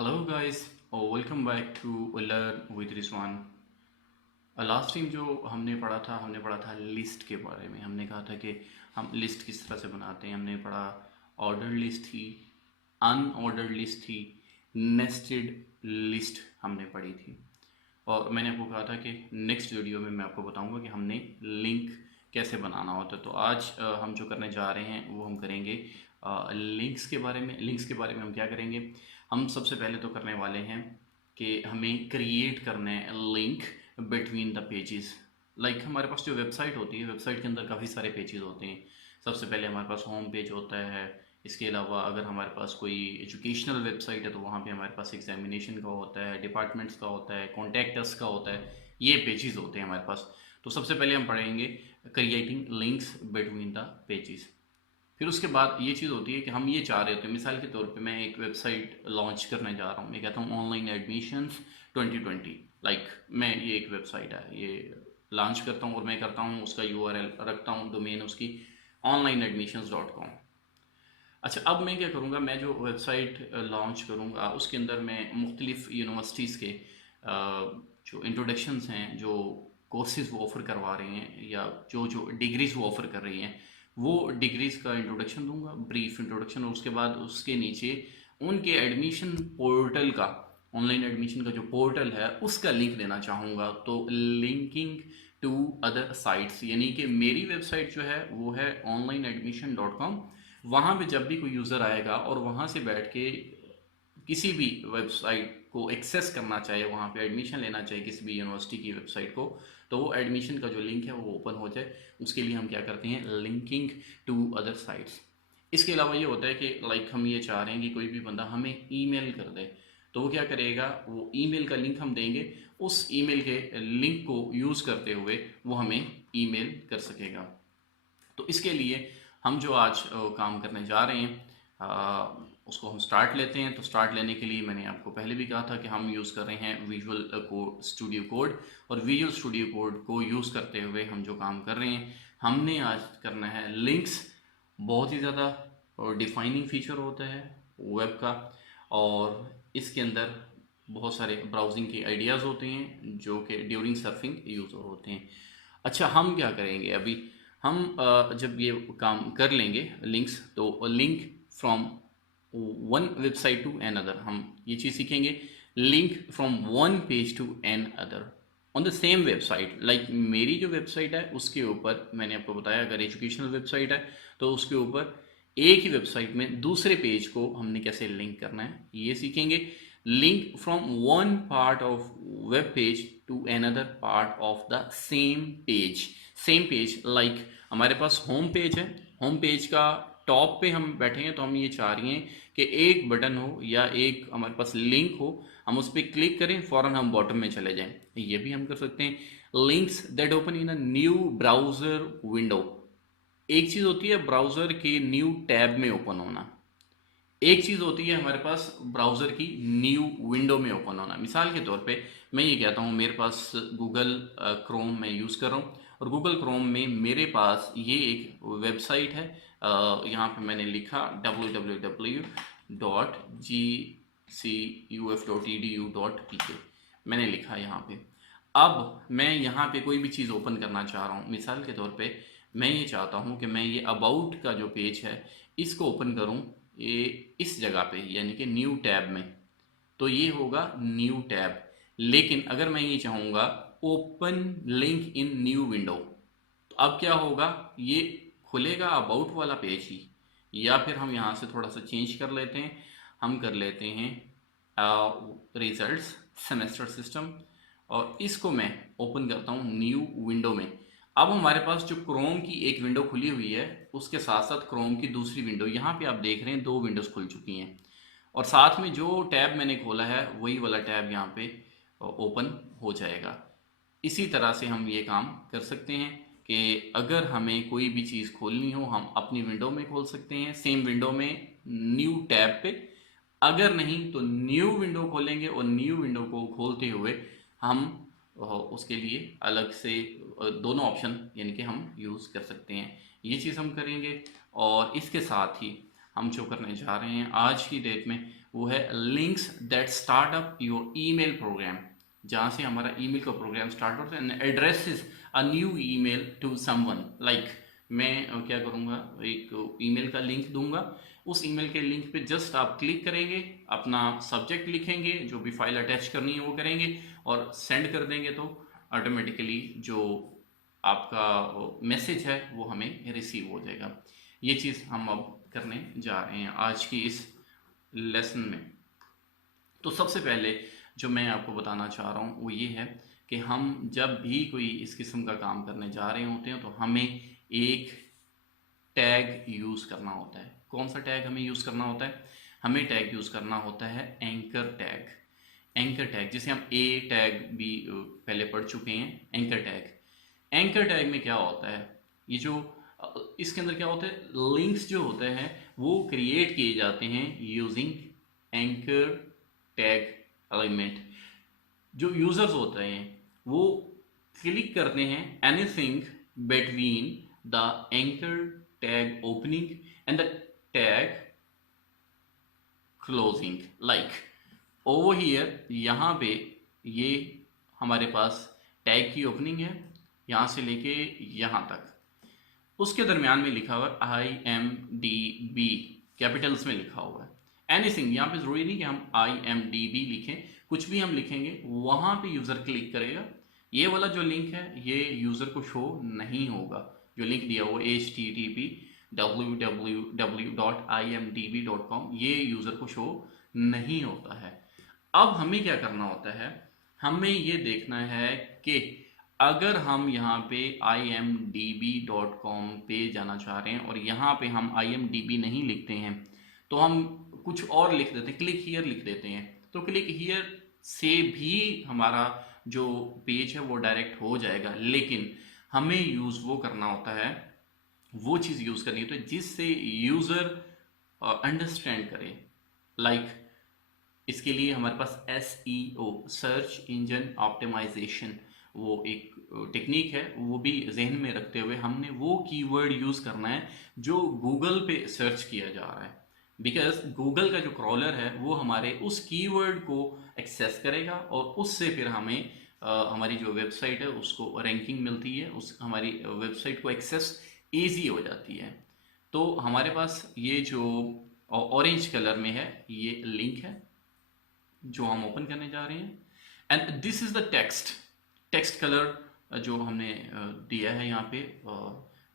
Hello guys और welcome back to learn with Rizwan. Last time जो हमने पढ़ा था लिस्ट के बारे में। हमने कहा था कि हम लिस्ट किस तरह से बनाते हैं। हमने पढ़ा ऑर्डर लिस्ट थी, अनऑर्डर्ड लिस्ट थी, नेस्टेड लिस्ट हमने पढ़ी थी। और मैंने आपको कहा था कि नेक्स्ट वीडियो में मैं आपको बताऊंगा कि हमने लिंक कैसे बनाना होता है। तो आज हम जो करने जा रहे हैं वो हम करेंगे लिंक्स के बारे में हम क्या करेंगे। हम सबसे पहले तो करने वाले हैं कि हमें क्रिएट करना है link between the pages. Like हमारे पास जो वेबसाइट होती है, वेबसाइट के अंदर काफ़ी सारे पेजेस होते हैं। सबसे पहले हमारे पास होम पेज होता है। इसके अलावा अगर हमारे पास कोई एजुकेशनल वेबसाइट है तो वहाँ पे हमारे पास एग्जामिनेशन का होता है, डिपार्टमेंट्स का होता है, कॉन्टैक्ट का होता है। ये पेजेस होते हैं हमारे पास। तो सबसे पहले हम पढ़ेंगे creating links between the pages. फिर उसके बाद ये चीज़ होती है कि हम ये चाह रहे होते हैं, मिसाल के तौर पे मैं एक वेबसाइट लॉन्च करने जा रहा हूँ। मैं कहता हूँ ऑनलाइन एडमिशन्स 2020। लाइक मैं ये एक वेबसाइट है, ये लॉन्च करता हूँ और मैं करता हूँ उसका यूआरएल रखता हूँ, डोमेन उसकी onlineadmissions.com। अच्छा, अब मैं क्या करूँगा, मैं जो वेबसाइट लॉन्च करूँगा उसके अंदर मैं मुख्तलिफ़ यूनिवर्सिटीज़ के जो इंट्रोडक्शंस हैं, जो कोर्सेज़ वो ऑफ़र करवा रहे हैं या जो जो डिग्रीज़ वो ऑफ़र कर रही हैं, वो डिग्रीज़ का इंट्रोडक्शन दूंगा, ब्रीफ इंट्रोडक्शन। और उसके बाद उसके नीचे उनके एडमिशन पोर्टल का, ऑनलाइन एडमिशन का जो पोर्टल है उसका लिंक देना चाहूँगा। तो लिंकिंग टू अदर साइट्स, यानी कि मेरी वेबसाइट जो है वो है onlineadmission.com। वहाँ पे जब भी कोई यूज़र आएगा और वहाँ से बैठ के किसी भी वेबसाइट को एक्सेस करना चाहे, वहाँ पे एडमिशन लेना चाहे किसी भी यूनिवर्सिटी की वेबसाइट को, तो वो एडमिशन का जो लिंक है वो ओपन हो जाए। उसके लिए हम क्या करते हैं, लिंकिंग टू अदर साइट्स। इसके अलावा ये होता है कि लाइक हम ये चाह रहे हैं कि कोई भी बंदा हमें ईमेल कर दे, तो वो क्या करेगा, वो ईमेल का लिंक हम देंगे, उस ईमेल के लिंक को यूज़ करते हुए वो हमें ईमेल कर सकेगा। तो इसके लिए हम जो आज काम करने जा रहे हैं, उसको हम स्टार्ट लेते हैं। तो स्टार्ट लेने के लिए मैंने आपको पहले भी कहा था कि हम यूज़ कर रहे हैं विजुअल स्टूडियो कोड। और विजुअल स्टूडियो कोड को यूज़ करते हुए हम जो काम कर रहे हैं, हमने आज करना है लिंक्स। बहुत ही ज़्यादा डिफाइनिंग फीचर होता है वेब का, और इसके अंदर बहुत सारे ब्राउजिंग के आइडियाज़ होते हैं जो कि ड्यूरिंग सर्फिंग यूज़ होते हैं। अच्छा, हम क्या करेंगे अभी, हम जब ये काम कर लेंगे लिंक्स, तो link from one website to another, हम ये चीज़ सीखेंगे। Link from one page to another on the same website. Like मेरी जो वेबसाइट है उसके ऊपर मैंने आपको बताया, अगर एजुकेशनल वेबसाइट है तो उसके ऊपर एक ही वेबसाइट में दूसरे पेज को हमने कैसे लिंक करना है ये सीखेंगे। Link from one part of web page to another part of the same page. Same page like हमारे पास होम पेज है, होम पेज का टॉप पे हम बैठे हैं, तो हम ये चाह रहे हैं कि एक बटन हो या एक हमारे पास लिंक हो, हम उस पर क्लिक करें, फ़ौरन हम बॉटम में चले जाएं। ये भी हम कर सकते हैं। Links that open in a new browser window. एक चीज़ होती है ब्राउज़र के न्यू टैब में ओपन होना, एक चीज़ होती है हमारे पास ब्राउज़र की न्यू विंडो में ओपन होना। मिसाल के तौर पे मैं ये कहता हूँ, मेरे पास गूगल क्रोम मैं यूज़ कर रहा हूँ, और गूगल क्रोम में मेरे पास ये एक वेबसाइट है। यहाँ पे मैंने लिखा www.gcuf.edu.pk, मैंने लिखा यहाँ पे। अब मैं यहाँ पे कोई भी चीज़ ओपन करना चाह रहा हूँ, मिसाल के तौर पे मैं ये चाहता हूँ कि मैं ये अबाउट का जो पेज है इसको ओपन करूँ ये इस जगह पे, यानी कि न्यू टैब में, तो ये होगा न्यू टैब। लेकिन अगर मैं ये चाहूँगा open link in new window, तो अब क्या होगा, ये खुलेगा अबाउट वाला पेज ही। या फिर हम यहाँ से थोड़ा सा चेंज कर लेते हैं, हम कर लेते हैं रिजल्ट्स सेमेस्टर सिस्टम, और इसको मैं ओपन करता हूँ न्यू विंडो में। अब हमारे पास जो क्रोम की एक विंडो खुली हुई है उसके साथ साथ क्रोम की दूसरी विंडो, यहाँ पे आप देख रहे हैं दो विंडोज़ खुल चुकी हैं, और साथ में जो टैब मैंने खोला है वही वाला टैब यहाँ पे ओपन हो जाएगा। इसी तरह से हम ये काम कर सकते हैं कि अगर हमें कोई भी चीज़ खोलनी हो हम अपनी विंडो में खोल सकते हैं, सेम विंडो में न्यू टैब पे। अगर नहीं तो न्यू विंडो खोलेंगे और न्यू विंडो को खोलते हुए हम उसके लिए अलग से दोनों ऑप्शन यानी कि हम यूज़ कर सकते हैं। ये चीज़ हम करेंगे, और इसके साथ ही हम जो करने जा रहे हैं आज की डेट में वो है links that start up your email program, जहाँ से हमारा ईमेल का प्रोग्राम स्टार्ट होता है and addresses a new email to someone. Like मैं क्या करूँगा, एक ईमेल का लिंक दूंगा, उस ईमेल के लिंक पे जस्ट आप क्लिक करेंगे, अपना सब्जेक्ट लिखेंगे, जो भी फाइल अटैच करनी है वो करेंगे और सेंड कर देंगे, तो ऑटोमेटिकली जो आपका मैसेज है वो हमें रिसीव हो जाएगा। ये चीज़ हम अब करने जा रहे हैं आज की इस लेसन में। तो सबसे पहले जो मैं आपको बताना चाह रहा हूँ वो ये है कि हम जब भी कोई इस किस्म का काम करने जा रहे होते हैं तो हमें एक टैग यूज़ करना होता है। कौन सा टैग हमें यूज़ करना होता है? हमें टैग यूज़ करना होता है एंकर टैग। एंकर टैग जिसे हम ए टैग भी पहले पढ़ चुके हैं। एंकर टैग, एंकर टैग में क्या होता है, ये जो इसके अंदर क्या होता है, लिंक्स जो होते हैं वो क्रिएट किए जाते हैं यूजिंग एंकर टैग एलिमेंट। जो यूजर्स होते हैं वो क्लिक करते हैं anything between the anchor tag opening and the tag closing. Like over here, यहाँ पे ये हमारे पास टैग की ओपनिंग है, यहाँ से लेके यहाँ तक, उसके दरमियान में लिखा हुआ IMDB कैपिटल्स में लिखा हुआ है। एनीथिंग, यहाँ पे जरूरी नहीं कि हम IMDB लिखें, कुछ भी हम लिखेंगे वहाँ पे यूज़र क्लिक करेगा। ये वाला जो लिंक है ये यूज़र को शो नहीं होगा, जो लिंक दिया हुआ http www.imdb.com, ये यूज़र को शो नहीं होता है। अब हमें क्या करना होता है, हमें ये देखना है कि अगर हम यहाँ पे imdb.com पे जाना चाह रहे हैं और यहाँ पे हम IMDB नहीं लिखते हैं तो हम कुछ और लिख देते हैं, क्लिक हियर लिख देते हैं, तो क्लिक हियर से भी हमारा जो पेज है वो डायरेक्ट हो जाएगा। लेकिन हमें यूज़ वो करना होता है, वो चीज़ यूज़ करनी होती है जिससे यूज़र अंडरस्टैंड करे। लाइक इसके लिए हमारे पास SEO, सर्च इंजन ऑप्टिमाइजेशन, वो एक टेक्निक है, वो भी जहन में रखते हुए हमने वो कीवर्ड यूज़ करना है जो गूगल पे सर्च किया जा रहा है। बिकॉज गूगल का जो क्रॉलर है वो हमारे उस कीवर्ड को एक्सेस करेगा और उससे फिर हमें हमारी जो वेबसाइट है उसको रैंकिंग मिलती है, उस हमारी वेबसाइट को एक्सेस ईजी हो जाती है। तो हमारे पास ये जो ऑरेंज कलर में है ये लिंक है जो हम ओपन करने जा रहे हैं and this is the text. Text colour जो हमने दिया है यहाँ पे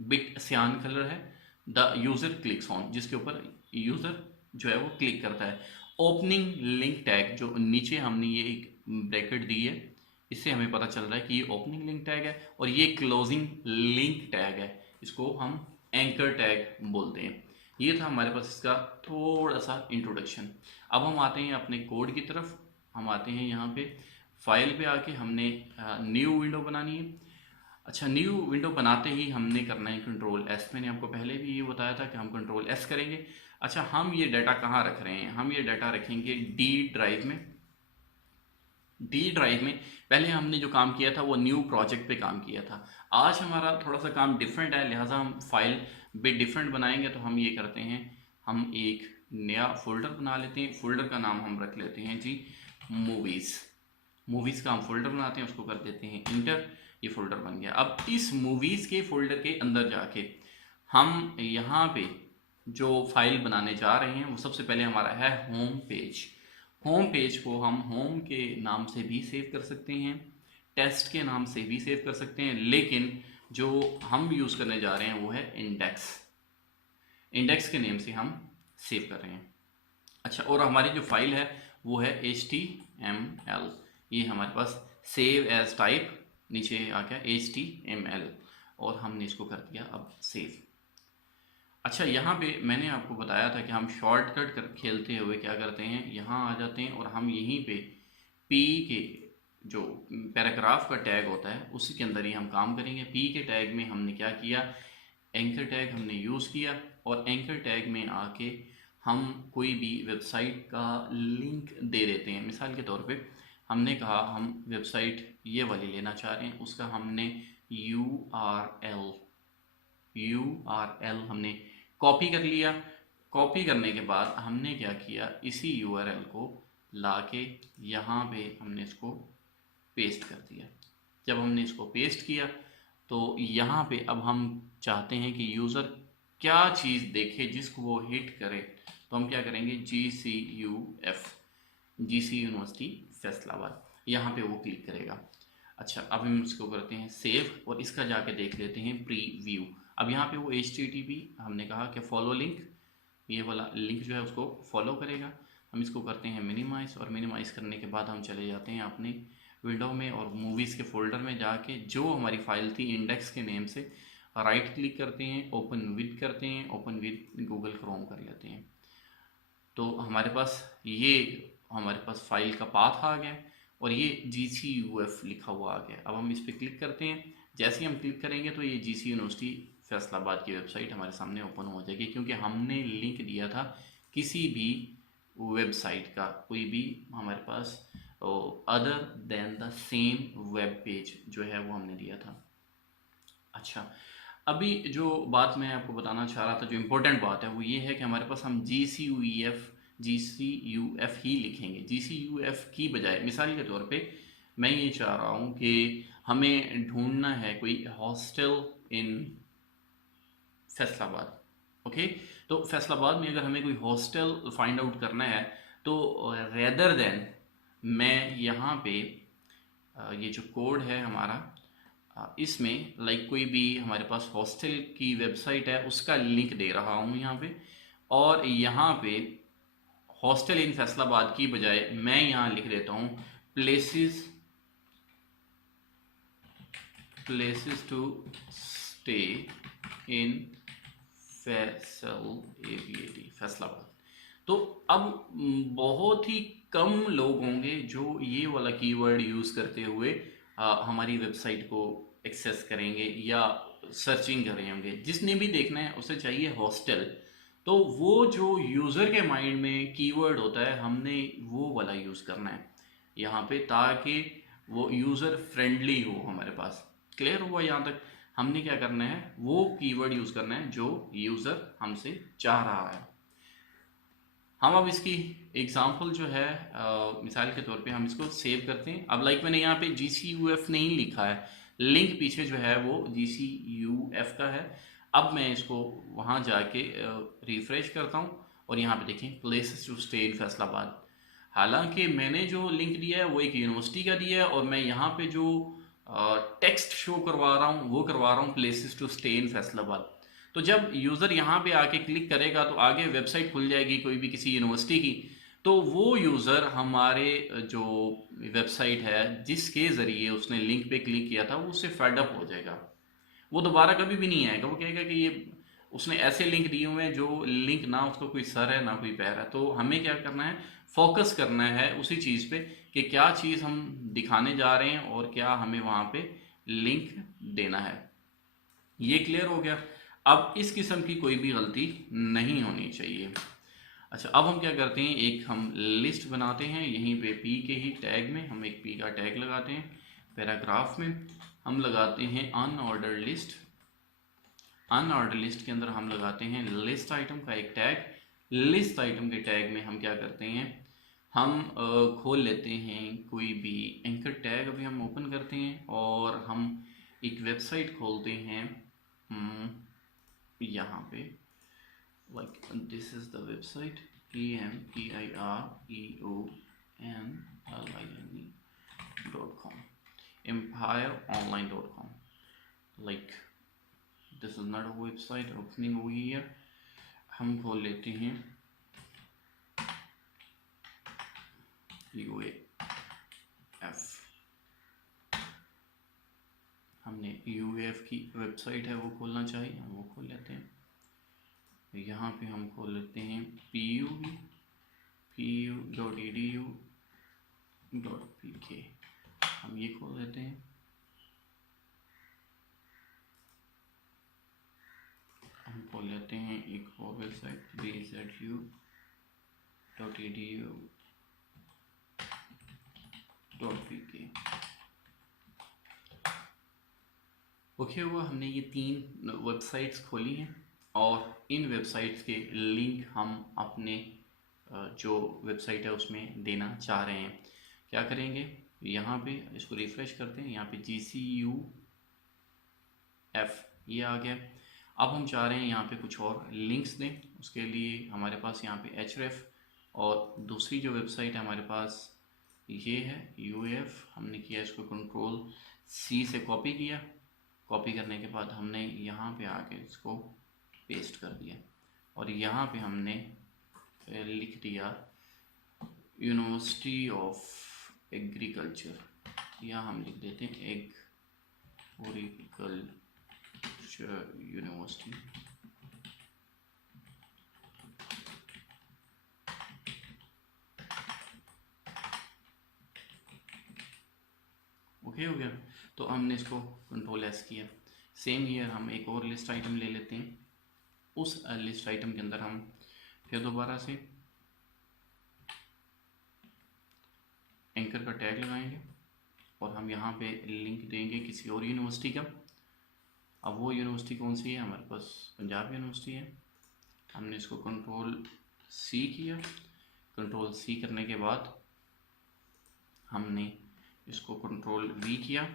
बिट सियान कलर है। द यूजर क्लिक्स ऑन, जिसके ऊपर यूजर जो है वो क्लिक करता है। ओपनिंग लिंक टैग, जो नीचे हमने ये एक ब्रैकेट दी है, इससे हमें पता चल रहा है कि ये ओपनिंग लिंक टैग है और ये क्लोजिंग लिंक टैग है, इसको हम एंकर टैग बोलते हैं। ये था हमारे पास इसका थोड़ा सा इंट्रोडक्शन। अब हम आते हैं अपने कोड की तरफ। हम आते हैं यहाँ पे फाइल पे आके हमने न्यू विंडो बनानी है। अच्छा, न्यू विंडो बनाते ही हमने करना है Ctrl+S। मैंने आपको पहले भी ये बताया था कि हम Ctrl+S करेंगे। अच्छा, हम ये डाटा कहाँ रख रहे हैं, हम ये डाटा रखेंगे डी ड्राइव में। डी ड्राइव में पहले हमने जो काम किया था वो न्यू प्रोजेक्ट पे काम किया था। आज हमारा थोड़ा सा काम डिफरेंट है, लिहाजा हम फाइल बिट डिफरेंट बनाएंगे। तो हम ये करते हैं, हम एक नया फोल्डर बना लेते हैं। फोल्डर का नाम हम रख लेते हैं जी मूवीज़। मूवीज़ का हम फोल्डर बनाते हैं, उसको कर देते हैं इंटर, ये फोल्डर बन गया। अब इस मूवीज़ के फोल्डर के अंदर जाके हम यहाँ पे जो फाइल बनाने जा रहे हैं वो सबसे पहले हमारा है होम पेज। होम पेज को हम होम के नाम से भी सेव कर सकते हैं, टेस्ट के नाम से भी सेव कर सकते हैं, लेकिन जो हम यूज़ करने जा रहे हैं वो है इंडेक्स। इंडेक्स के नेम से हम सेव कर रहे हैं। अच्छा, और हमारी जो फाइल है वो है HTML। ये हमारे पास सेव एज टाइप नीचे आ गया HTML और हमने इसको कर दिया अब सेव। अच्छा, यहाँ पे मैंने आपको बताया था कि हम शॉर्टकट कर खेलते हुए क्या करते हैं, यहाँ आ जाते हैं और हम यहीं पे P के जो पैराग्राफ का टैग होता है उसी के अंदर ही हम काम करेंगे। P के टैग में हमने क्या किया, एंकर टैग हमने यूज़ किया और एंकर टैग में आके हम कोई भी वेबसाइट का लिंक दे देते हैं। मिसाल के तौर पे हमने कहा हम वेबसाइट ये वाली लेना चाह रहे हैं, उसका हमने URL हमने कॉपी कर लिया। कॉपी करने के बाद हमने क्या किया, इसी यूआरएल को लाके यहाँ पे हमने इसको पेस्ट कर दिया। जब हमने इसको पेस्ट किया तो यहाँ पे अब हम चाहते हैं कि यूज़र क्या चीज़ देखे जिसको वो हिट करे, तो हम क्या करेंगे, GCUF, GC यूनिवर्सिटी फैसलाबाद, यहाँ पे वो क्लिक करेगा। अच्छा, अब हम इसको करते हैं सेव और इसका जाके देख लेते हैं प्रीव्यू। अब यहाँ पे वो HTTP हमने कहा कि फॉलो लिंक, ये वाला लिंक जो है उसको फॉलो करेगा। हम इसको करते हैं मिनिमाइज़, और मिनिमाइज़ करने के बाद हम चले जाते हैं अपने विंडो में और मूवीज़ के फोल्डर में जाके जो हमारी फाइल थी इंडेक्स के नेम से, राइट क्लिक करते हैं, ओपन विद करते हैं, ओपन विद गूगल क्रोम कर लेते हैं। तो हमारे पास फाइल का पाथ आ गया और ये GCUF लिखा हुआ आ गया। अब हम इस पर क्लिक करते हैं। जैसे ही हम क्लिक करेंगे तो ये GC यूनिवर्सिटी फैसलाबाद की वेबसाइट हमारे सामने ओपन हो जाएगी, क्योंकि हमने लिंक दिया था किसी भी वेबसाइट का, कोई भी हमारे पास other than the same web page जो है वो हमने दिया था। अच्छा, अभी जो बात मैं आपको बताना चाह रहा था, जो इम्पोर्टेंट बात है वो ये है कि हमारे पास हम GCUF ही लिखेंगे। GCUF की बजाय मिसाल के तौर पे मैं ये चाह रहा हूँ कि हमें ढूंढना है कोई हॉस्टल इन फैसलाबाद। ओके, तो फैसलाबाद में अगर हमें कोई हॉस्टल फाइंड आउट करना है तो रेदर देन मैं यहाँ पे ये जो कोड है हमारा, इसमें लाइक कोई भी हमारे पास हॉस्टल की वेबसाइट है उसका लिंक दे रहा हूँ यहाँ पे, और यहाँ पे हॉस्टल इन फैसलाबाद की बजाय मैं यहाँ लिख देता हूँ places to stay in Faisalabad. तो अब बहुत ही कम लोग होंगे जो ये वाला कीवर्ड यूज़ करते हुए हमारी वेबसाइट को एक्सेस करेंगे या सर्चिंग कर रहे होंगे। जिसने भी देखना है उसे चाहिए हॉस्टल, तो वो जो यूज़र के माइंड में कीवर्ड होता है हमने वो वाला यूज़ करना है यहाँ पे, ताकि वो यूज़र फ्रेंडली हो हमारे पास। क्लियर हुआ यहाँ तक? हमने क्या करना है, वो कीवर्ड यूज़ करना है जो यूज़र हमसे चाह रहा है। हम अब इसकी एग्जांपल जो है मिसाल के तौर पे हम इसको सेव करते हैं। अब लाइक मैंने यहाँ पे GCUF नहीं लिखा है, लिंक पीछे जो है वो GCUF का है। अब मैं इसको वहाँ जाके रिफ्रेश करता हूँ और यहाँ पे देखें places to stay in Faisalabad. हालांकि मैंने जो लिंक दिया है वो एक यूनिवर्सिटी का दिया है और मैं यहाँ पे जो टेक्स्ट शो करवा रहा हूँ वो करवा रहा हूँ places to stay in Faisalabad. तो जब यूज़र यहाँ पे आके क्लिक करेगा तो आगे वेबसाइट खुल जाएगी कोई भी किसी यूनिवर्सिटी की, तो वो यूज़र हमारे जो वेबसाइट है जिसके ज़रिए उसने लिंक पे क्लिक किया था वो उससे फेड अप हो जाएगा, वो दोबारा कभी भी नहीं आएगा। वो कहेगा कि ये उसने ऐसे लिंक दिए हुए हैं जो लिंक ना उसको कोई सर है ना कोई पैर है। तो हमें क्या करना है, फोकस करना है उसी चीज़ पे कि क्या चीज़ हम दिखाने जा रहे हैं और क्या हमें वहाँ पे लिंक देना है। ये क्लियर हो गया? अब इस किस्म की कोई भी गलती नहीं होनी चाहिए। अच्छा, अब हम क्या करते हैं, एक हम लिस्ट बनाते हैं यहीं पे पी के ही टैग में, हम एक पी का टैग लगाते हैं। पैराग्राफ में हम लगाते हैं अनऑर्डर लिस्ट। अनऑर्डर लिस्ट के अंदर हम लगाते हैं लिस्ट आइटम का एक टैग। लिस्ट आइटम के टैग में हम क्या करते हैं, हम खोल लेते हैं कोई भी एंकर टैग, अभी हम ओपन करते हैं और हम एक वेबसाइट खोलते हैं यहाँ पे, like this is the website empireonline.com, empireonline.com. like this is not a website opening over here। हम खोल लेते हैं UAF, हमने UAF की वेबसाइट है वो खोलना चाहिए, हम वो खोल लेते हैं। यहाँ पे हम खोल लेते हैं pu.edu.pk, हम ये खोल लेते हैं। हम खोल लेते हैं एक और वेबसाइट bzu.edu.pk। ओके हुआ, हमने ये 3 वेबसाइट्स खोली हैं। और इन वेबसाइट्स के लिंक हम अपने जो वेबसाइट है उसमें देना चाह रहे हैं। क्या करेंगे, यहाँ पे इसको रिफ्रेश करते हैं, यहाँ पे GCUF ये आ गया। अब हम चाह रहे हैं यहाँ पे कुछ और लिंक्स दें, उसके लिए हमारे पास यहाँ पे href और दूसरी जो वेबसाइट है हमारे पास ये है UF। हमने किया इसको Ctrl+C से कॉपी किया, कॉपी करने के बाद हमने यहाँ पे आके इसको पेस्ट कर दिया और यहाँ पे हमने लिख दिया यूनिवर्सिटी ऑफ एग्रीकल्चर, या हम लिख देते हैं एग्रीकल्चर यूनिवर्सिटी। ओके हो गया। तो हमने इसको Ctrl+S किया। सेम ईयर हम एक और लिस्ट आइटम ले लेते हैं, उस लिस्ट आइटम के अंदर हम फिर दोबारा से एंकर का टैग लगाएंगे और हम यहाँ पे लिंक देंगे किसी और यूनिवर्सिटी का। अब वो यूनिवर्सिटी कौन सी है, हमारे पास पंजाब यूनिवर्सिटी है। हमने इसको Ctrl+C किया, Ctrl+C करने के बाद हमने इसको Ctrl+V किया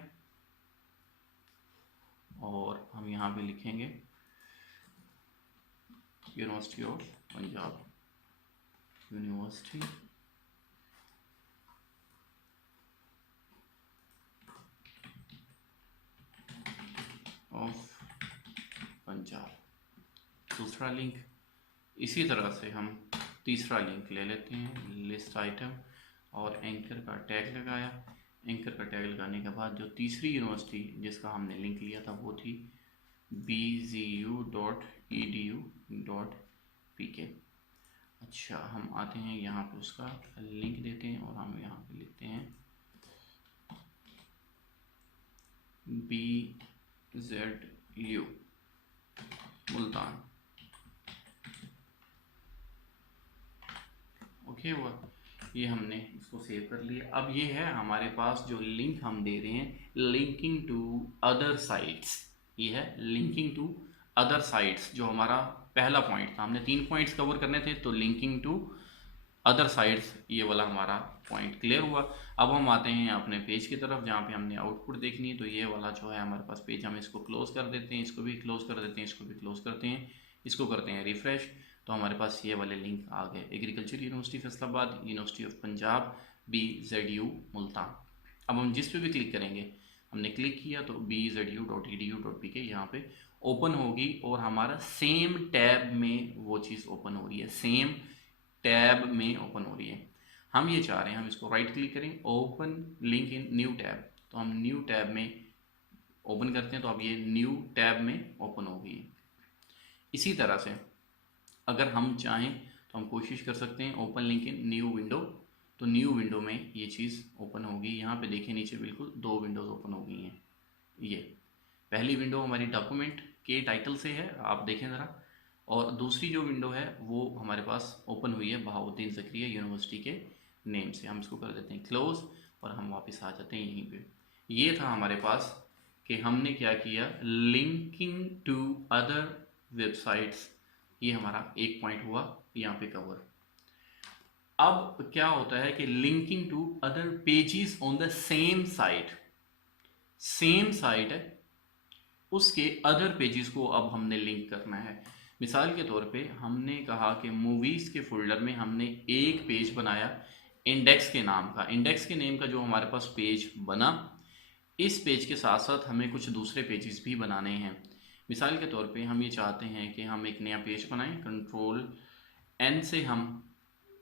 और हम यहाँ पे लिखेंगे university of Punjab, university of Punjab. दूसरा लिंक इसी तरह से हम तीसरा लिंक ले लेते हैं, लिस्ट आइटम और एंकर का टैग लगाया। एंकर का टैग लगाने के बाद जो तीसरी यूनिवर्सिटी जिसका हमने लिंक लिया था वो थी bzu.edu.pk। अच्छा, हम आते हैं यहाँ पे उसका लिंक देते हैं और हम यहाँ पे लिखते हैं BZU मुल्तान। ओके हुआ, ये हमने इसको सेव कर लिया। अब ये है हमारे पास जो लिंक हम दे रहे हैं, लिंकिंग टू अदर साइट्स। ये है लिंकिंग टू अदर साइट्स, जो हमारा पहला पॉइंट था। हमने 3 पॉइंट्स कवर करने थे, तो लिंकिंग टू अदर साइट्स ये वाला हमारा पॉइंट क्लियर हुआ। अब हम आते हैं अपने पेज की तरफ जहाँ पे हमने आउटपुट देखनी है। तो ये वाला जो है हमारे पास पेज, हम इसको क्लोज कर देते हैं, इसको भी क्लोज कर देते हैं, इसको भी क्लोज करते हैं, इसको करते हैं रिफ्रेश। तो हमारे पास ये वाले लिंक आ गए, agriculture university Faisalabad, university of Punjab, BZU Multan. अब हम जिस पे भी क्लिक करेंगे, हमने क्लिक किया तो bzu.edu.pk यहाँ पे ओपन होगी और हमारा सेम टैब में वो चीज़ ओपन हो रही है, सेम टैब में ओपन हो रही है। हम ये चाह रहे हैं, हम इसको राइट क्लिक करें, open link in new tab. तो हम न्यू टैब में ओपन करते हैं, तो अब ये न्यू टैब में ओपन हो गई है। इसी तरह से अगर हम चाहें तो हम कोशिश कर सकते हैं open link in new window. तो न्यू विंडो में ये चीज़ ओपन होगी। यहाँ पे देखिए नीचे बिल्कुल 2 विंडोज़ ओपन हो गई हैं। ये पहली विंडो हमारी डॉक्यूमेंट के टाइटल से है, आप देखें ज़रा, और दूसरी जो विंडो है वो हमारे पास ओपन हुई है बहाउद्दीन ज़करिया यूनिवर्सिटी के नेम से। हम इसको कर देते हैं क्लोज और हम वापस आ जाते हैं यहीं पे। ये था हमारे पास कि हमने क्या किया, लिंकिंग टू अदर वेबसाइट्स। ये हमारा एक पॉइंट हुआ यहाँ पे कवर। अब क्या होता है कि linking to other pages on the same site, same site है उसके अदर पेजेस को अब हमने लिंक करना है। मिसाल के तौर पे हमने कहा कि मूवीज़ के फोल्डर में हमने एक पेज बनाया इंडेक्स के नाम का। इंडेक्स के नेम का जो हमारे पास पेज बना, इस पेज के साथ साथ हमें कुछ दूसरे पेजेस भी बनाने हैं। मिसाल के तौर पे हम ये चाहते हैं कि हम एक नया पेज बनाएं, Ctrl+N से हम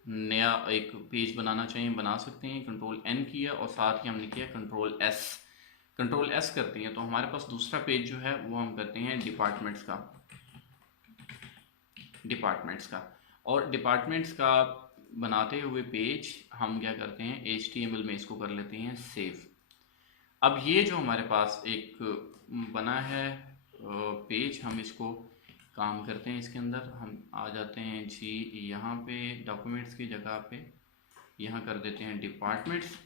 नया एक पेज बनाना चाहिए, बना सकते हैं। Ctrl+N किया और साथ ही हमने किया Ctrl+S। Ctrl+S करते हैं तो हमारे पास दूसरा पेज जो है वो हम करते हैं डिपार्टमेंट्स का। और डिपार्टमेंट्स का बनाते हुए पेज हम क्या करते हैं, HTML में इसको कर लेते हैं सेव। अब ये जो हमारे पास एक बना है पेज, हम इसको काम करते हैं। इसके अंदर हम आ जाते हैं जी, यहाँ पे डॉक्यूमेंट्स की जगह पे यहाँ कर देते हैं डिपार्टमेंट्स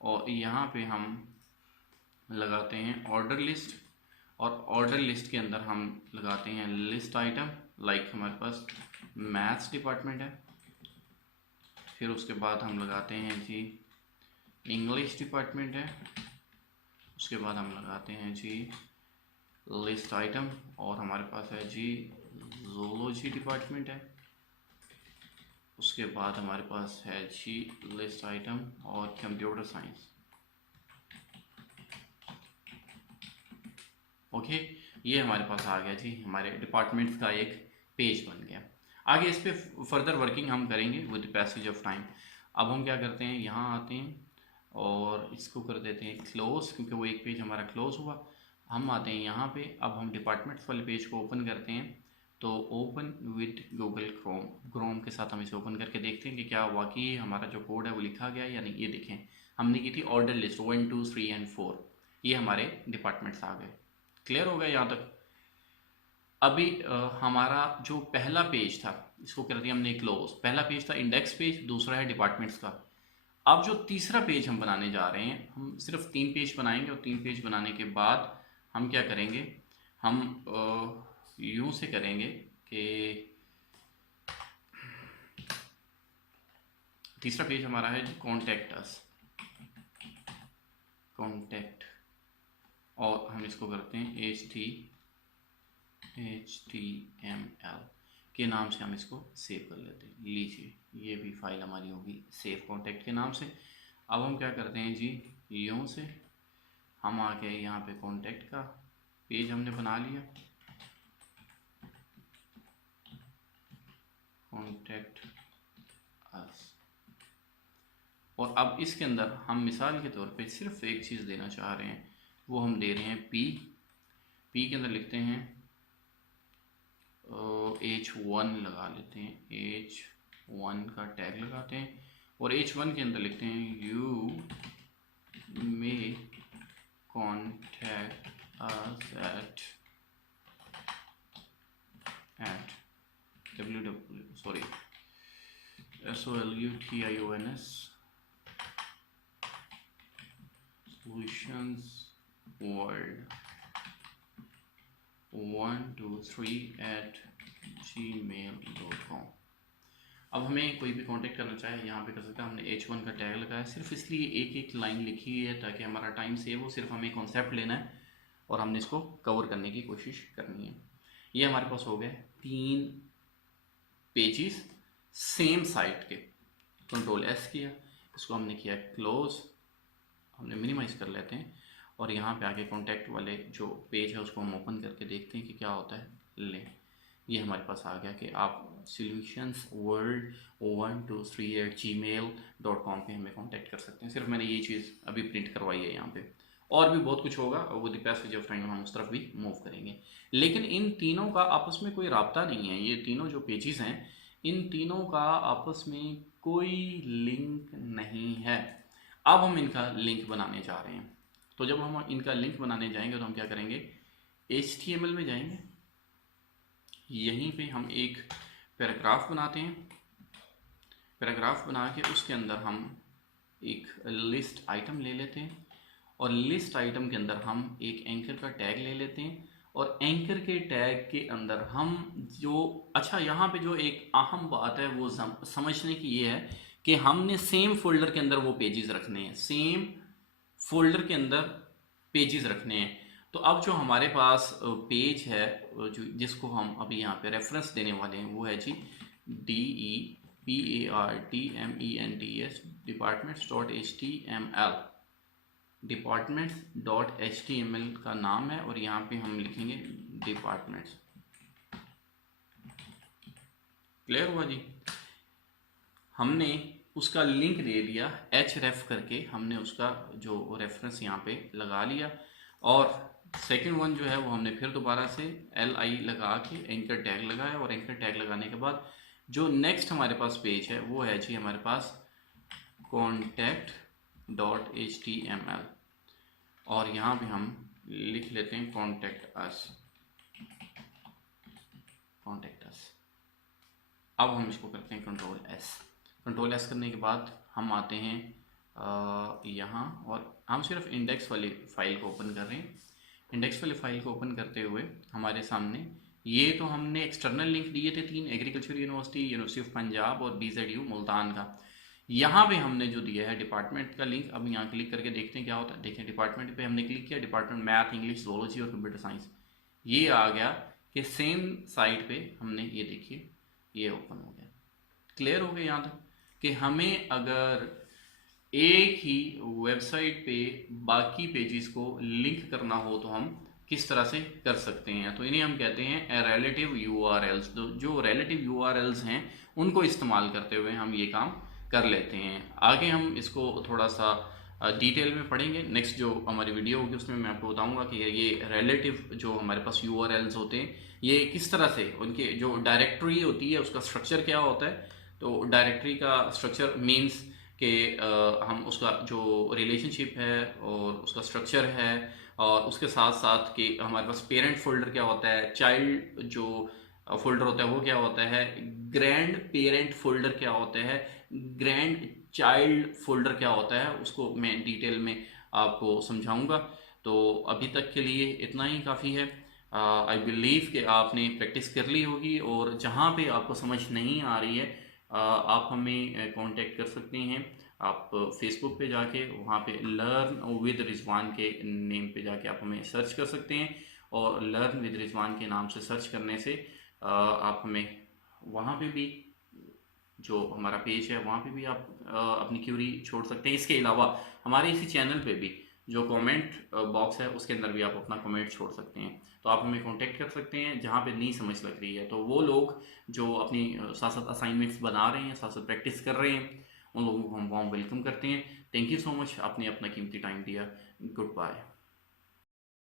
और यहाँ पे हम लगाते हैं ऑर्डर लिस्ट। और ऑर्डर लिस्ट के अंदर हम लगाते हैं लिस्ट आइटम, लाइक हमारे पास मैथ्स डिपार्टमेंट है। फिर उसके बाद हम लगाते हैं जी इंग्लिश डिपार्टमेंट है। उसके बाद हम लगाते हैं जी लिस्ट आइटम, और हमारे पास है जी ज़ूलॉजी डिपार्टमेंट है। उसके बाद हमारे पास है जी लिस्ट आइटम और कंप्यूटर साइंस। ओके, ये हमारे पास आ गया जी, हमारे डिपार्टमेंट्स का एक पेज बन गया। आगे इस पे फर्दर वर्किंग हम करेंगे with the passage of time. अब हम क्या करते हैं, यहाँ आते हैं और इसको कर देते हैं क्लोज, क्योंकि वो एक पेज हमारा क्लोज हुआ। हम आते हैं यहाँ पे, अब हम डिपार्टमेंट्स वाले पेज को ओपन करते हैं। तो ओपन विद गूगल क्रोम के साथ हम इसे ओपन करके देखते हैं कि क्या वाकई हमारा जो कोड है वो लिखा गया या नहीं। ये देखें, हमने की थी ऑर्डर लिस्ट 1 2 3 एंड 4, ये हमारे डिपार्टमेंट्स आ गए। क्लियर हो गया यहाँ तक? अभी हमारा जो पहला पेज था इसको कर दिया हमने क्लोज। पहला पेज था इंडेक्स पेज, दूसरा है डिपार्टमेंट्स का। अब जो तीसरा पेज हम बनाने जा रहे हैं, हम सिर्फ 3 पेज बनाएंगे और 3 पेज बनाने के बाद हम क्या करेंगे, हम यूं से करेंगे कि तीसरा पेज हमारा है कॉन्टेक्ट अस, कॉन्टेक्ट, और हम इसको करते हैं HTML के नाम से हम इसको सेव कर लेते हैं। लीजिए, ये भी फाइल हमारी होगी सेव कॉन्टेक्ट के नाम से। अब हम क्या करते हैं जी, यूं से हम आ गए यहाँ पे, कॉन्टेक्ट का पेज हमने बना लिया, कॉन्टेक्ट अस। और अब इसके अंदर हम मिसाल के तौर पे सिर्फ एक चीज़ देना चाह रहे हैं, वो हम दे रहे हैं पी के अंदर लिखते हैं H1 लगा लेते हैं, H1 का टैग लगाते हैं, और H1 के अंदर लिखते हैं you may contact us at SOLUTIONS solutions world 123@gmail.com। अब हमें कोई भी कांटेक्ट करना चाहे यहाँ पे कर सकता है। हमने H1 का टैग लगाया, सिर्फ इसलिए एक एक लाइन लिखी हुई है ताकि हमारा टाइम सेव हो। सिर्फ हमें कॉन्सेप्ट लेना है और हमने इसको कवर करने की कोशिश करनी है। ये हमारे पास हो गए 3 पेजेस सेम साइट के। कंट्रोल S किया, इसको हमने किया क्लोज, हमने मिनिमाइज कर लेते हैं, और यहाँ पे आके कॉन्टैक्ट वाले जो पेज है उसको हम ओपन करके देखते हैं कि क्या होता है। ले, ये हमारे पास आ गया कि आप solutions world123@gmail.com पे हमें कांटेक्ट कर सकते हैं। सिर्फ मैंने ये चीज़ अभी प्रिंट करवाई है यहाँ पे, और भी बहुत कुछ होगा, with the passage of time हम उस तरफ भी मूव करेंगे। लेकिन इन तीनों का आपस में कोई राब्ता नहीं है। ये तीनों जो पेजेस हैं, इन तीनों का आपस में कोई लिंक नहीं है। अब हम इनका लिंक बनाने जा रहे हैं। तो जब हम इनका लिंक बनाने जाएंगे तो हम क्या करेंगे, HTML में जाएंगे, यहीं पे हम एक पैराग्राफ बनाते हैं। पैराग्राफ बना के उसके अंदर हम एक लिस्ट आइटम ले लेते हैं, और लिस्ट आइटम के अंदर हम एक एंकर का टैग ले लेते हैं, और एंकर के टैग के अंदर हम जो, अच्छा यहाँ पे जो एक अहम बात है वो समझने की ये है कि हमने सेम फोल्डर के अंदर वो पेजेस रखने हैं, सेम फोल्डर के अंदर पेजेस रखने हैं। तो अब जो हमारे पास पेज है जो जिसको हम अभी यहाँ पे रेफरेंस देने वाले हैं, वो है जी DEPARTMENTS departments.html। departments.html का नाम है, और यहाँ पे हम लिखेंगे डिपार्टमेंट्स। क्लियर हुआ जी? हमने उसका लिंक दे दिया href करके, हमने उसका जो रेफरेंस यहाँ पे लगा लिया, और सेकंड वन जो है वो हमने फिर दोबारा से li लगा के एंकर टैग लगाया, और एंकर टैग लगाने के बाद जो नेक्स्ट हमारे पास पेज है वो है जी हमारे पास contact.html, और यहाँ पे हम लिख लेते हैं कॉन्टेक्ट अस। अब हम इसको करते हैं कंट्रोल S करने के बाद हम आते हैं यहाँ, और हम सिर्फ इंडेक्स वाली फाइल को ओपन कर रहे हैं। इंडेक्स वाली फाइल को ओपन करते हुए हमारे सामने ये तो हमने एक्सटर्नल लिंक दिए थे 3, agriculture university, university of Punjab और BZU मुल्तान का। यहाँ पे हमने जो दिया है डिपार्टमेंट का लिंक, अब यहाँ क्लिक करके देखते हैं क्या होता है। देखें डिपार्टमेंट पे हमने क्लिक किया, डिपार्टमेंट मैथ, इंग्लिश, जोलॉजी और कंप्यूटर साइंस, ये आ गया कि सेम साइट पे हमने ये देखिए ये ओपन हो गया। क्लियर हो गया यहाँ तक कि हमें अगर एक ही वेबसाइट पे बाकी पेजेस को लिंक करना हो तो हम किस तरह से कर सकते हैं। तो इन्हें हम कहते हैं रिलेटिव URLs। तो जो रिलेटिव URLs हैं उनको इस्तेमाल करते हुए हम ये काम कर लेते हैं। आगे हम इसको थोड़ा सा डिटेल में पढ़ेंगे। नेक्स्ट जो हमारी वीडियो होगी उसमें मैं आपको बताऊंगा कि ये रिलेटिव जो हमारे पास URLs होते हैं ये किस तरह से, उनके जो डायरेक्टरी होती है उसका स्ट्रक्चर क्या होता है। तो डायरेक्टरी का स्ट्रक्चर मीन्स कि हम उसका जो रिलेशनशिप है और उसका स्ट्रक्चर है, और उसके साथ साथ कि हमारे पास पेरेंट फोल्डर क्या होता है, चाइल्ड जो फोल्डर होता है वो क्या होता है, ग्रैंड पेरेंट फोल्डर क्या होता है, ग्रैंड चाइल्ड फोल्डर क्या होता है, उसको मैं डिटेल में आपको समझाऊंगा। तो अभी तक के लिए इतना ही काफ़ी है। आई बिलीव कि आपने प्रैक्टिस कर ली होगी, और जहाँ पे आपको समझ नहीं आ रही है आप हमें कांटेक्ट कर सकते हैं। आप फेसबुक पे जाके वहाँ पे लर्न विद रिजवान के नेम पे जाके आप हमें सर्च कर सकते हैं, और लर्न विद रिजवान के नाम से सर्च करने से आप हमें वहाँ पे भी जो हमारा पेज है वहाँ पे भी आप अपनी क्यूरी छोड़ सकते हैं। इसके अलावा हमारे इसी चैनल पे भी जो कमेंट बॉक्स है उसके अंदर भी आप अपना कमेंट छोड़ सकते हैं। तो आप हमें कांटेक्ट कर सकते हैं जहाँ पे नहीं समझ लग रही है। तो वो लोग जो अपनी साथ साथ असाइनमेंट्स बना रहे हैं, साथ साथ प्रैक्टिस कर रहे हैं, उन लोगों को हम वार्म वेलकम करते हैं। थैंक यू सो मच, आपने अपना कीमती टाइम दिया। Good bye.